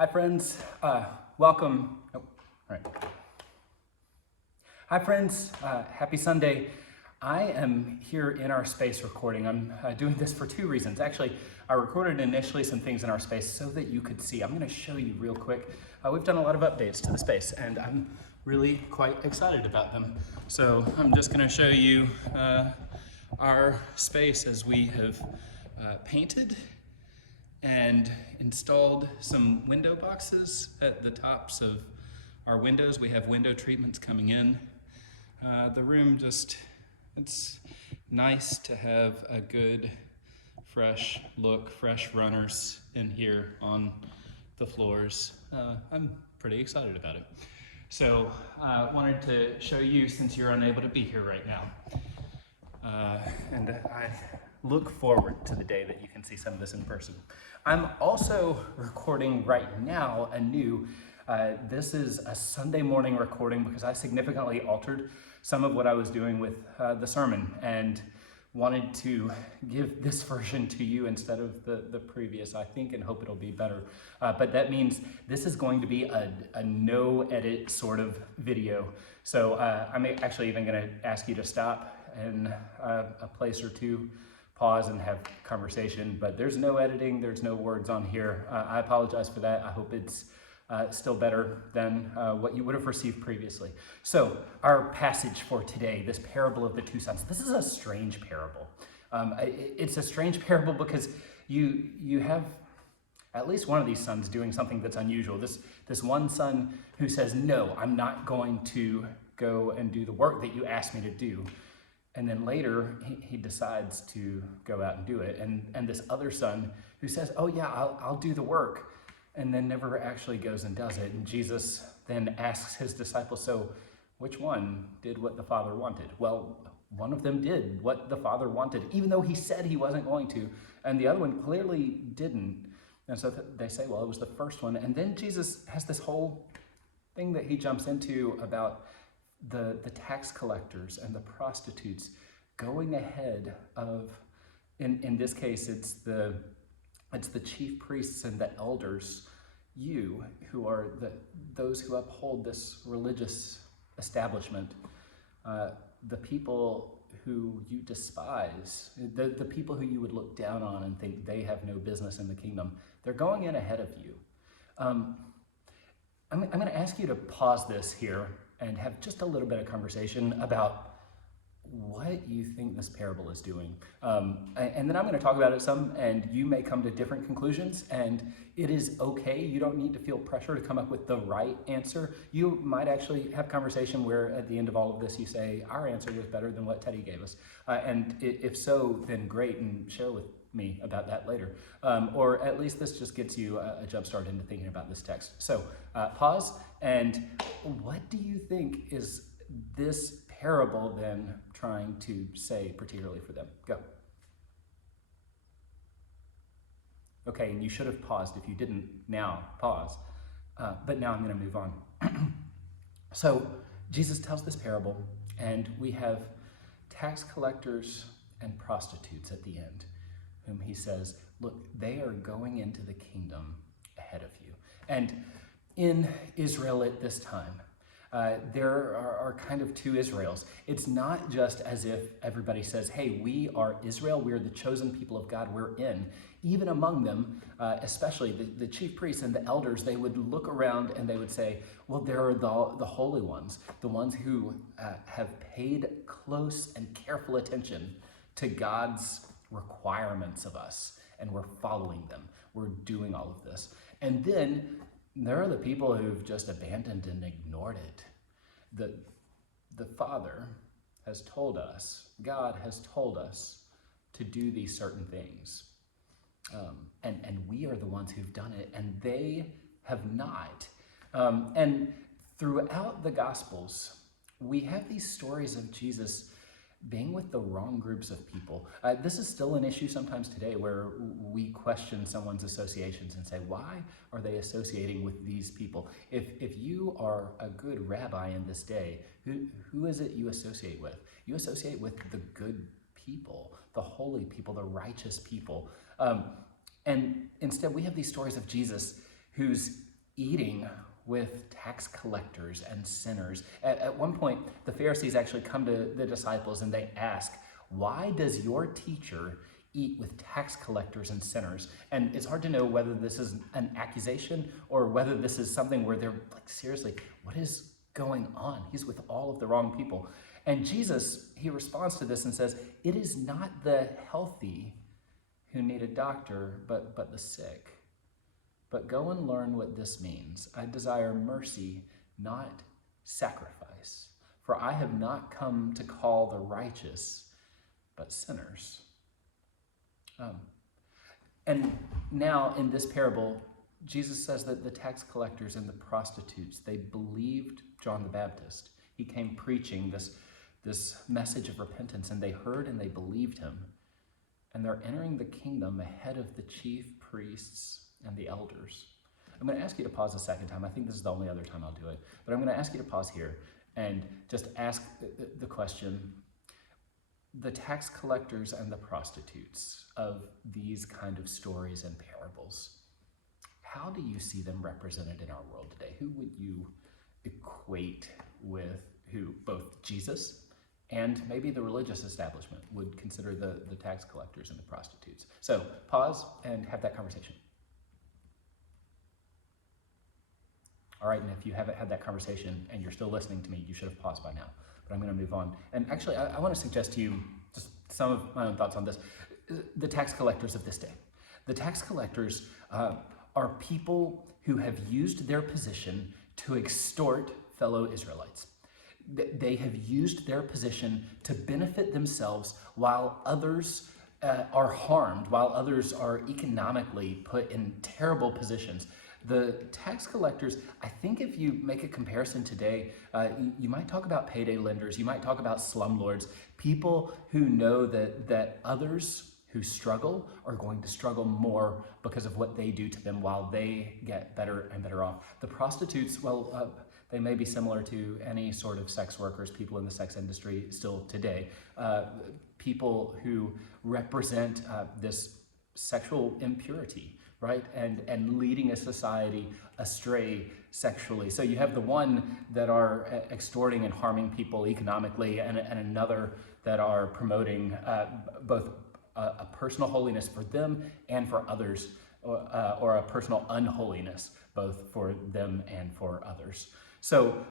Hi, friends. Welcome. Oh, all right. Hi, friends. Happy Sunday. I am here in our space recording. I'm doing this for two reasons. Actually, I recorded initially some things in our space so that you could see. I'm going to show you real quick. We've done a lot of updates to the space, and I'm really quite excited about them. So I'm just going to show you our space as we have painted and installed some window boxes at the tops of our windows. We have window treatments coming in. The room it's nice to have a good fresh look, fresh runners in here on the floors. I'm pretty excited about it. So I wanted to show you since you're unable to be here right now. And I look forward to the day that you can see some of this in person. I'm also recording right now anew. This is a Sunday morning recording because I significantly altered some of what I was doing with the sermon and wanted to give this version to you instead of the previous, I think, and hope it'll be better. But that means this is going to be a no edit sort of video. So I'm actually even going to ask you to stop in a place or two, pause and have conversation, but there's no editing, there's no words on here. I apologize for that. I hope it's still better than what you would have received previously. So our passage for today, this parable of the two sons, this is a strange parable. It's a strange parable because you have at least one of these sons doing something that's unusual. This one son who says, no, I'm not going to go and do the work that you asked me to do. And then later, he decides to go out and do it. And this other son who says, oh yeah, I'll do the work, and then never actually goes and does it. And Jesus then asks his disciples, so which one did what the Father wanted? Well, one of them did what the Father wanted, even though he said he wasn't going to, and the other one clearly didn't. And so they say, well, it was the first one. And then Jesus has this whole thing that he jumps into about the tax collectors and the prostitutes going ahead of, in this case, it's the chief priests and the elders, you who are those who uphold this religious establishment, the people who you despise, the people who you would look down on and think they have no business in the kingdom, they're going in ahead of you. I'm going to ask you to pause this here and have just a little bit of conversation about what you think this parable is doing. And then I'm going to talk about it some, and you may come to different conclusions, and it is okay. You don't need to feel pressure to come up with the right answer. You might actually have conversation where at the end of all of this you say, our answer was better than what Teddy gave us. And if so, then great, and share with me about that later. Or at least this just gets you a jump start into thinking about this text. So pause, and what do you think is this parable then trying to say particularly for them? Go. Okay, and you should have paused if you didn't now pause, but now I'm going to move on. So Jesus tells this parable, and we have tax collectors and prostitutes at the end, whom he says, look, they are going into the kingdom ahead of you. And in Israel at this time, there are kind of two Israels. It's not just as if everybody says, hey, we are Israel, we're the chosen people of God, we're in. Even among them, especially the chief priests and the elders, they would look around and they would say, well, there are the holy ones, the ones who have paid close and careful attention to God's requirements of us, and we're following them. We're doing all of this. And then there are the people who've just abandoned and ignored it. The Father has told us, God has told us to do these certain things. And we are the ones who've done it, and they have not. And throughout the Gospels, we have these stories of Jesus being with the wrong groups of people. This is still an issue sometimes today where we question someone's associations and say, why are they associating with these people? If you are a good rabbi in this day, who is it you associate with? You associate with the good people, the holy people, the righteous people. And instead we have these stories of Jesus who's eating with tax collectors and sinners. At one point, the Pharisees actually come to the disciples and they ask, "Why does your teacher eat with tax collectors and sinners?" And it's hard to know whether this is an accusation or whether this is something where they're like, seriously, what is going on? He's with all of the wrong people. And Jesus, he responds to this and says, "It is not the healthy who need a doctor, but the sick. But go and learn what this means. I desire mercy, not sacrifice. For I have not come to call the righteous, but sinners." And now in this parable, Jesus says that the tax collectors and the prostitutes, they believed John the Baptist. He came preaching this message of repentance, and they heard and they believed him. And they're entering the kingdom ahead of the chief priests and the elders. I'm going to ask you to pause a second time. I think this is the only other time I'll do it. But I'm going to ask you to pause here and just ask the question, the tax collectors and the prostitutes of these kind of stories and parables, how do you see them represented in our world today? Who would you equate with who? Both Jesus and maybe the religious establishment would consider the tax collectors and the prostitutes. So pause and have that conversation. All right, and if you haven't had that conversation and you're still listening to me, you should have paused by now. But I'm going to move on. And actually, I want to suggest to you just some of my own thoughts on this. The tax collectors of this day. The tax collectors are people who have used their position to extort fellow Israelites. They have used their position to benefit themselves while others are harmed, while others are economically put in terrible positions. The tax collectors, I think if you make a comparison today, you might talk about payday lenders, you might talk about slumlords, people who know that others who struggle are going to struggle more because of what they do to them while they get better and better off. The prostitutes, well, they may be similar to any sort of sex workers, people in the sex industry still today, people who represent this sexual impurity, right? And leading a society astray sexually. So you have the one that are extorting and harming people economically, and another that are promoting both a personal holiness for them and for others, or a personal unholiness both for them and for others. So